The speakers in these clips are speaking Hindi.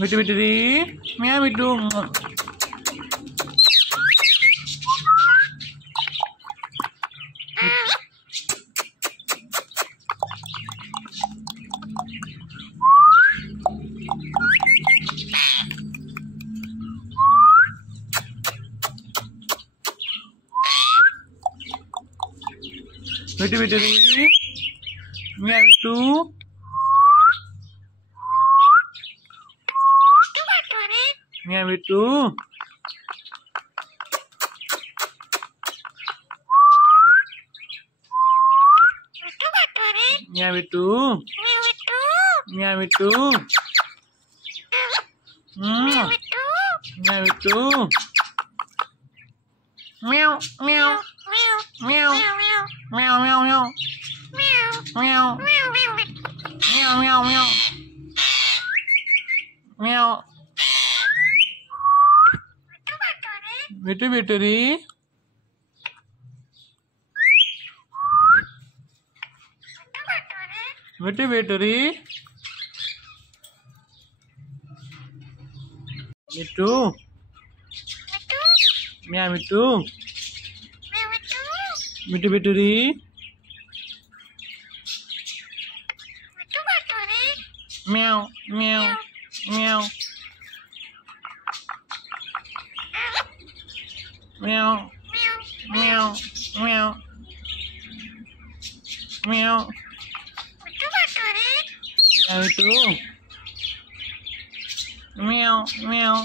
बिट्टू बिट्टू दी म्याऊ बिट्टू बिट्टू बिट्टू दी म्याऊ बिट्टू म्याऊ बिट्टू म्याऊ बिट्टू म्याऊ बिट्टू म्याऊ बिट्टू म्याऊ म्याऊ म्याऊ म्याऊ म्याऊ म्याऊ म्याऊ म्याऊ म्याऊ म्याऊ म्याऊ बिट्टू बिट्टू दी बिट्टू बिट्टू दी बिट्टू म्याऊ बिट्टू बिट्टू बिट्टू दी म्याऊ म्याऊ म्याऊ म्याऊ म्याऊ म्याऊ म्याऊ बिट्टू म्याऊ म्याऊ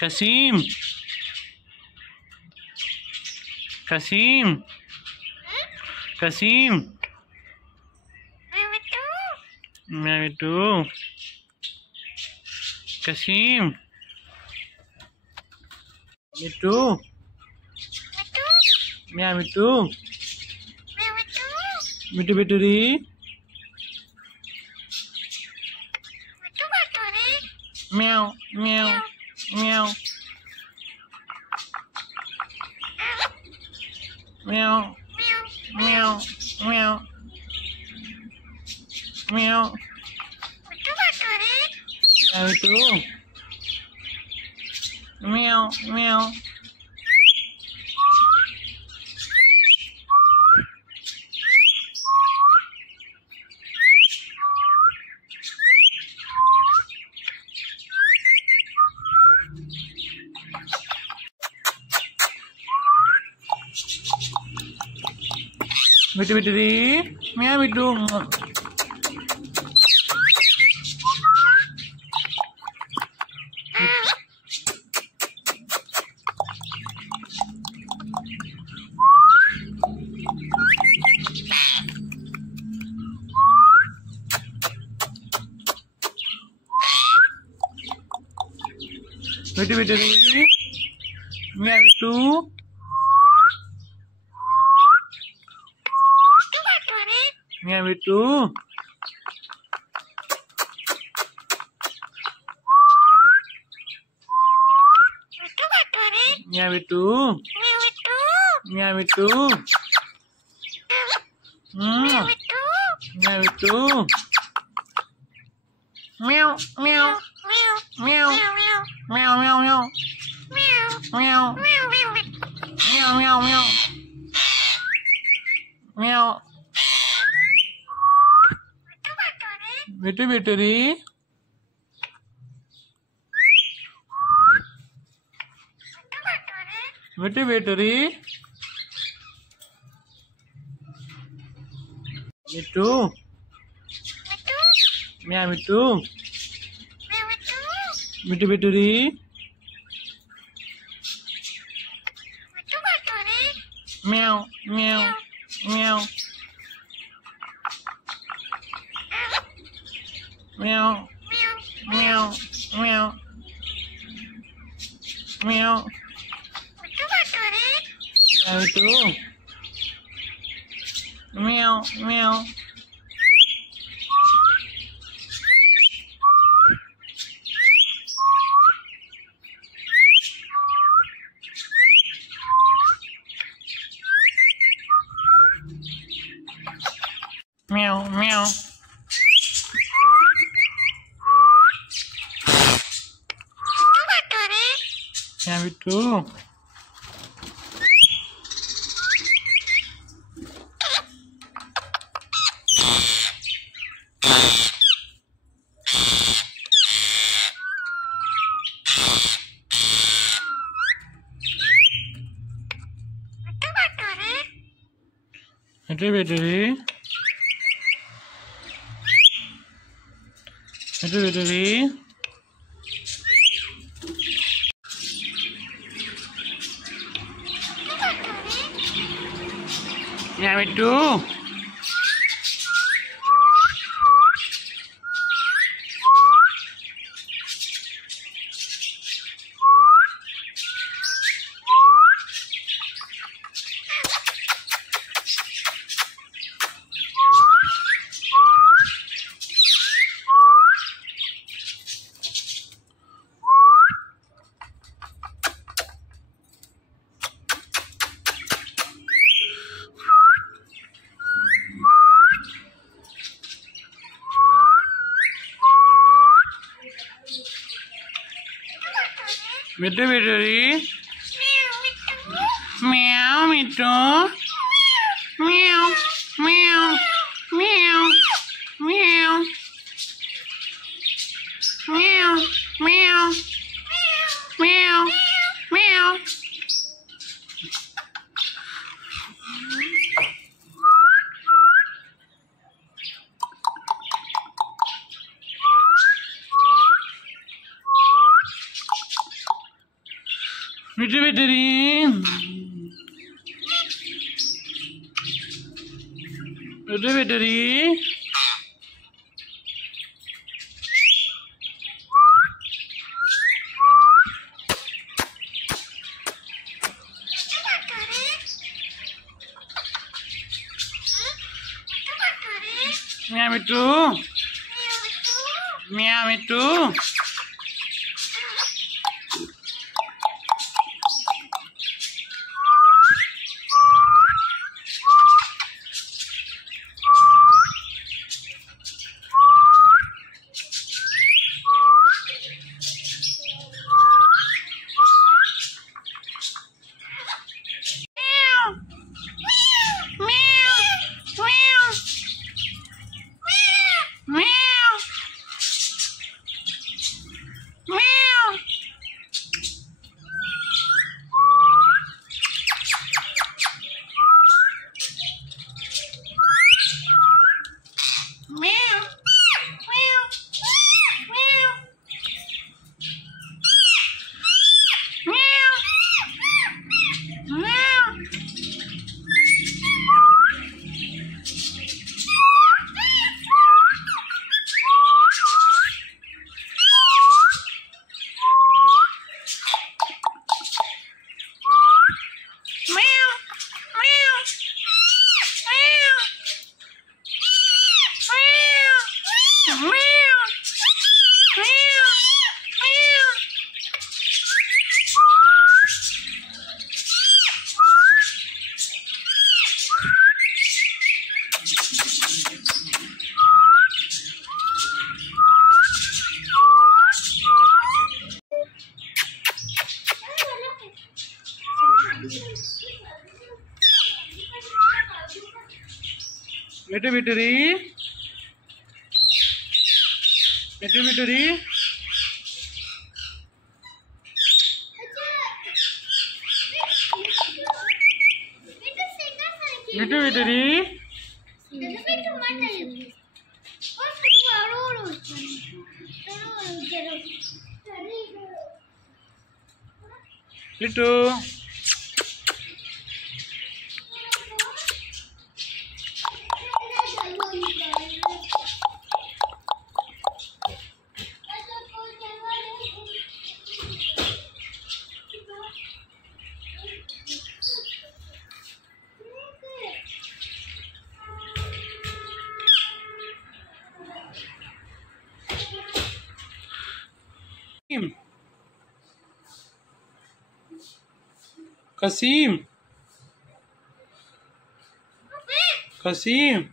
कसीम कसीम कसीम म्याऊ बिट्टू कसीम बिट्टू म्याऊ बिट्टू बिट्टू बिट्टू दी म्याऊ म्याऊ म्याऊ म्याऊ म्याऊ म्याऊ म्याऊ बिट्टू म्याऊ म्याऊ बिट्टू बिट्टू दी म्याऊ बिट्टू बिट्टू बिट्टू दी म्याऊ बिट्टू म्याऊ बिट्टू म्याऊ बिट्टू म्याऊ बिट्टू म्याऊ बिट्टू म्याऊ म्याऊ म्याऊ म्याऊ म्याऊ म्याऊ म्याऊ म्याऊ म्याऊ म्याऊ म्याऊ बिट्टू बिट्टू दी बिट्टू बिट्टू दी बिट्टू म्याऊ बिट्टू बिट्टू बिट्टू दी म्याऊ म्याऊ म्याऊ म्याऊ म्याऊ म्याऊ म्याऊ बिट्टू म्याऊ म्याऊ meow, meow. Yeah, me too. Itu bederi. Itu bederi. Yeah, me too. Itu bederi. Meow, itu. Meow, meow, meow, meow, meow, meow, meow, meow. Itu bederi. Itu bederi. Meow itu. Meow itu. Itu bederi. Itu bederi. Itu bederi. Itu. Kasim. Kasim.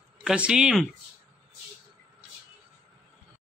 Kasim.